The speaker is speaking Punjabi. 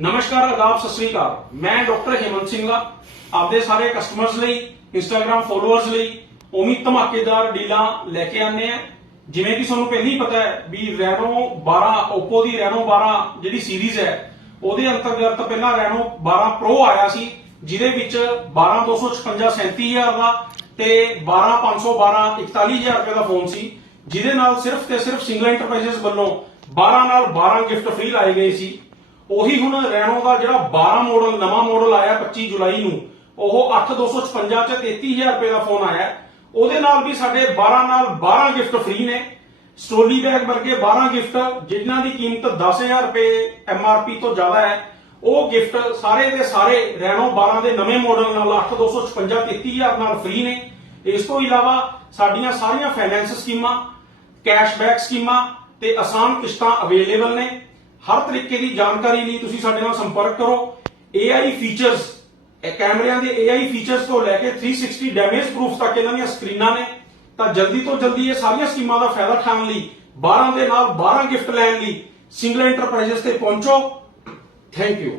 ਨਮਸਕਾਰ, ਆਦਾਬ, ਸਤਿ ਸ੍ਰੀ ਅਕਾਲ। ਮੈਂ ਡਾਕਟਰ ਹੇਮੰਤ ਸਿੰਘਲਾ ਆਪਦੇ ਸਾਰੇ ਕਸਟਮਰਸ ਲਈ ਇੰਸਟਾਗ੍ਰam ਫੋਲੋਅਰਸ ਲਈ ਉਮੀ ਧਮਾਕੇਦਾਰ ਡੀਲਾਂ ਲੈ ਕੇ ਆਨੇ ਆ ਜਿਵੇਂ ਕਿ ਤੁਹਾਨੂੰ ਪਹਿਲਾਂ ਹੀ ਪਤਾ ਹੈ ਵੀ ਰੈਨੋ 12 Oppo ਦੀ ਰੈਨੋ 12 ਜਿਹੜੀ ਸੀਰੀਜ਼ ਹੈ, ਉਹਦੇ ਅੰਤਰਗਤ ਪਹਿਲਾਂ ਰੈਨੋ 12 Pro ਆਇਆ ਸੀ, ਜਿਹਦੇ ਵਿੱਚ 12256 37000 ਦਾ ਤੇ 12512 41000 ਰੁਪਏ ਦਾ ਫੋਨ ਸੀ, ਜਿਹਦੇ ਨਾਲ ਸਿਰਫ ਤੇ ਸਿਰਫ ਸਿੰਗਲ ਐਂਟਰਪ੍ਰਾਈਜ਼ਸ ਵੱਲੋਂ 12 ਨਾਲ 12 ਗਿਫਟ ਫ੍ਰੀ ਲਾਏ ਗਏ ਸੀ। ਉਹੀ ਹੁਣ ਰੈਨੋ ਦਾ ਜਿਹੜਾ 12 ਮਾਡਲ ਨਵਾਂ ਮਾਡਲ ਆਇਆ 25 ਜੁਲਾਈ ਨੂੰ, ਉਹ 8256 ਚ 33000 ਰੁਪਏ ਦਾ ਫੋਨ ਆਇਆ। ਉਹਦੇ ਨਾਲ ਵੀ ਸਾਡੇ 12 ਨਾਲ 12 ਗਿਫਟ ਫ੍ਰੀ ਨੇ। ਸਟੋਲੀ ਬੈਗ ਵਰਗੇ 12 ਗਿਫਟ ਜਿਨ੍ਹਾਂ ਦੀ ਕੀਮਤ 10000 ਰੁਪਏ ਐਮਆਰਪੀ ਤੋਂ ਜ਼ਿਆਦਾ ਹੈ। ਉਹ ਗਿਫਟ ਸਾਰੇ ਦੇ ਸਾਰੇ ਰੈਨੋ 12 ਦੇ ਨਵੇਂ ਮਾਡਲ ਨਾਲ 8256 33000 ਨਾਲ ਫ੍ਰੀ ਨੇ। ਇਸ ਤੋਂ ਇਲਾਵਾ ਸਾਡੀਆਂ ਸਾਰੀਆਂ ਫਾਈਨੈਂਸ ਸਕੀਮਾਂ ਕੈਸ਼ਬੈਕ ਸਕੀਮਾਂ ਤੇ ਆਸਾਨ ਕਿਸ਼ਤਾਂ ਅਵੇਲੇਬਲ ਨੇ। ਹਰ ਤਰੀਕੇ ਦੀ ਜਾਣਕਾਰੀ ਲਈ ਤੁਸੀਂ ਸਾਡੇ ਨਾਲ ਸੰਪਰਕ ਕਰੋ। AI ਫੀਚਰਸ ਇਹ ਕੈਮਰਿਆਂ ਦੇ AI ਫੀਚਰਸ ਤੋਂ ਲੈ ਕੇ 360 ਡੈਮੇਜ ਪ੍ਰੂਫ ਤੱਕ ਇਹਨਾਂ ਦੀਆਂ ਸਕਰੀਨਾਂ ਨੇ। ਤਾਂ ਜਲਦੀ ਤੋਂ ਜਲਦੀ ਇਹ ਸਾਰੀਆਂ ਸਕੀਮਾਂ ਦਾ ਫਾਇਦਾ ਉਠਾਉਣ ਲਈ 12 ਦੇ ਨਾਲ 12 ਗਿਫਟ ਲੈਣ ਲਈ ਸਿੰਗਲ ਐਂਟਰਪ੍ਰਾਈਜ਼ਸ ਤੇ ਪਹੁੰਚੋ। Thank you